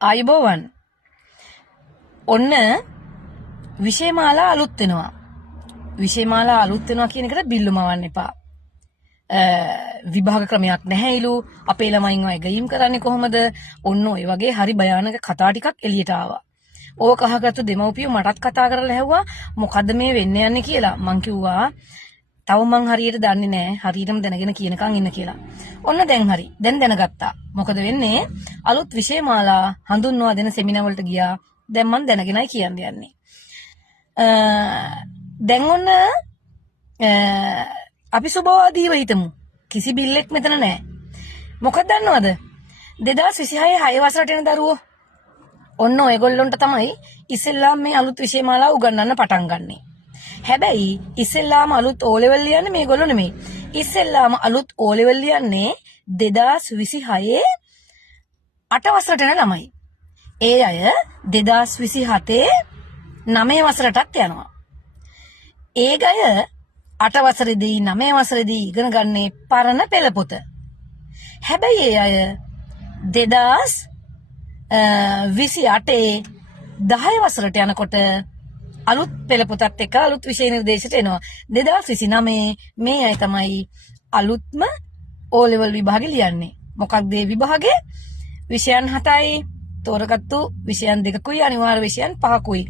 ආයුබෝවන්. ඔන්න විෂයමාලා අලුත් වෙනවා. විෂයමාලා අලුත් වෙනවා කියන එකට බිල්ලුමවන්න එපා. විභාග ක්‍රමයක් නැහැයිලු. අපේ ළමයින්ව එගීම් කරන්නේ කොහොමද? ඔන්න ඔය වගේ හරි භයානක කතා ටිකක් එළියට ආවා. ඕක අහගත්තු දෙමව්පියෝ මටත් කතා කරලා ඇහුවා මොකද්ද මේ වෙන්න යන්නේ කියලා. මං කිව්වා තව මං හරියට දන්නේ නැහැ. හරියටම දැනගෙන කියනකන් ඉන්න කියලා. ඔන්න දැන් හරි. දැන් දැනගත්තා. මොකද වෙන්නේ? අලුත් විෂයමාලා හඳුන්වා දෙන සෙමිනාර් වලට ගියා. දැන් මං දැනගෙනයි කියන්න යන්නේ. දැන් ඔන්න අපි සුබවාදීව හිතමු. කිසි බිල්ලෙක් මෙතන නැහැ. මොකක්ද දන්නවද? 2026 6 වසරට එන දරුවෝ. ඔන්න ඔයගොල්ලොන්ට තමයි ඉස්සෙල්ලාම මේ අලුත් විෂයමාලා උගන්වන්න පටන් ගන්නෙ. හැබැයි ඉස්සෙල්ලාම අලුත් O level ලියන්නේ මේගොල්ලෝ නෙමෙයි. ඉස්සෙල්ලාම අලුත් O level ලියන්නේ 2026 8 වසරට යන ළමයි. ඒ අය 2027 9 වසරටත් යනවා. ඒ අය 8 වසරේදී 9 වසරේදී ඉගෙන ගන්නේ පරණ පෙළ පොත. හැබැයි ඒ අය 2028 10 වසරට යනකොට අලුත් පෙළ පොතත් එක්ක අලුත් විෂය නිර්දේශයට එනවා. 2029 මේ අය තමයි අලුත්ම O level විභාගෙ ලියන්නේ. මොකක්ද ඒ විභාගෙ? විෂයන් 7යි, තෝරගත්තු විෂයන් 2කුයි, අනිවාර්ය විෂයන් 5කුයි.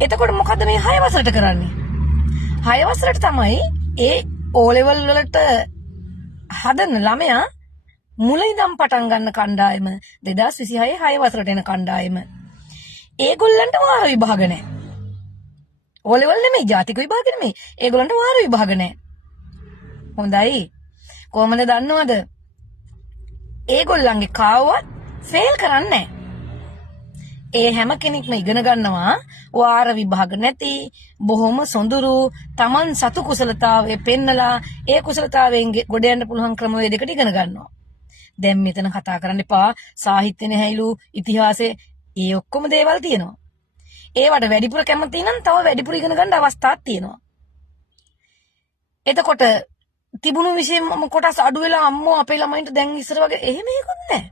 එතකොට මොකද්ද මේ 6 වසරට කරන්නේ? 6 වසරට තමයි ඒ O level වලට හදන ළමයා මුල ඉඳන් පටන් ගන්න කණ්ඩායම 2026 6 වසරට එන කණ්ඩායම. ඒගොල්ලන්ට වාර විභාග නැහැ. O level නෙමෙයි, ජාතික විභාග නෙමෙයි. ඒගොල්ලන්ට වාර විභාග නැහැ. හොඳයි. කොහමද දන්නවද? ඒගොල්ලන්ගේ කාවවත් ෆේල් කරන්නේ නැහැ. ඒ හැම කෙනෙක්ම ඉගෙන ගන්නවා වාර විභාග නැති බොහොම සොඳුරු Taman සතු කුසලතාවයේ පෙන්නලා ඒ කුසලතාවයෙන් ගොඩ යන්න පුළුවන් ක්‍රමවේදයකට ඉගෙන ගන්නවා. දැන් මෙතන කතා කරන්න එපා සාහිත්‍ය නැහැයිලු ඉතිහාසයේ ඒ ඔක්කොම දේවල් තියෙනවා. ඒවට වැඩිපුර කැමති නම් තව වැඩිපුර ඉගෙන ගන්න අවස්ථාවක් තියෙනවා. එතකොට තිබුණු විෂය කොටස් අඩු වෙලා අම්මෝ අපේ ළමයින්ට දැන් ඉස්සර වගේ එහෙම ඒකුත් නැහැ.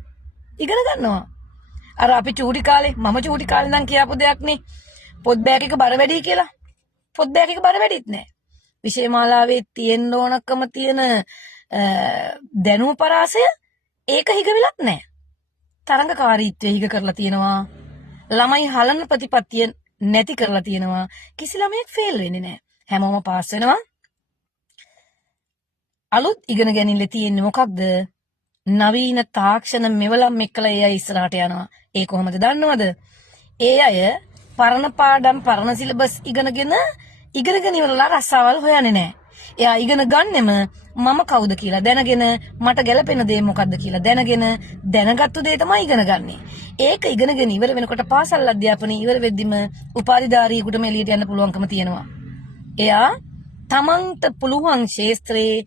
ඉගෙන ගන්නවා. අර අපි චූටි කාලේ මම චූටි කාලේ නම් කියපු දෙයක් නේ පොත් බෑග් එක බර වැඩි කියලා. පොත් බෑග් එක බර වැඩිත් නැහැ. විෂයමාලාවේ තියෙන්න ඕනකම තියෙන දැනුම පරාසය ඒක හිග වෙලත් නැහැ. තරංගකාරීත්වය හිග කරලා තියෙනවා. ළමයි හලන ප්‍රතිපත්තිය නැති කරලා තියෙනවා. කිසි ළමයෙක් ෆේල් වෙන්නේ නැහැ. හැමෝම පාස් වෙනවා. අලුත් ඉගෙන ගැනීමේ තියෙන්නේ මොකක්ද? නවීන තාක්ෂණ මෙවලම් එක්කලා ඒ අය ඉස්සරහට යනවා. ඒ කොහොමද දන්නවද? ඒ අය පරණ පාඩම් පරණ සිලබස් ඉගෙනගෙන ඉවරලා රස්සාවල් හොයන්නේ නැහැ. එයා ඉගෙන ගන්නෙම මම කවුද කියලා දැනගෙන මට ගැළපෙන දේ මොකද්ද කියලා දැනගෙන දැනගත්තු දේ තමයි ඉගෙන ගන්නෙ. ඒක ඉගෙනගෙන ඉවර වෙනකොට පාසල් අධ්‍යාපනය ඉවර වෙද්දිම උපාධිධාරියෙකුටම එළියට යන්න පුළුවන්කම තියෙනවා. එයා තමන්ට පුළුවන් ක්ෂේත්‍රයේ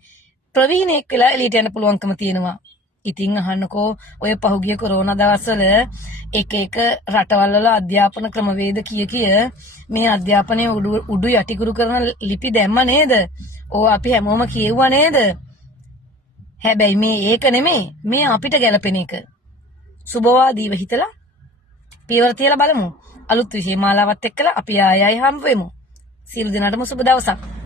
ප්‍රවීණයෙක් වෙලා එළියට යන්න පුළුවන්කම තියෙනවා. ඉතින් අහන්නකෝ ඔය පහුගිය කොරෝනා දවස්වල එක රටවල් වල අධ්‍යාපන ක්‍රමවේද කිය මේ අධ්‍යාපනයේ උඩු යටිකුරු කරන ලිපි දැම්ම නේද? ඕවා අපි හැමෝම කියෙව්වා නේද? හැබැයි මේ ඒක නෙමෙයි. මේ අපිට ගැළපෙන එක. සුබවාදීව හිතලා පියවර තියලා බලමු. අලුත් විෂය මාලාවත් එක්කලා අපි ආයෙ හම්බ වෙමු. සියලු දෙනාටම සුබ දවසක්.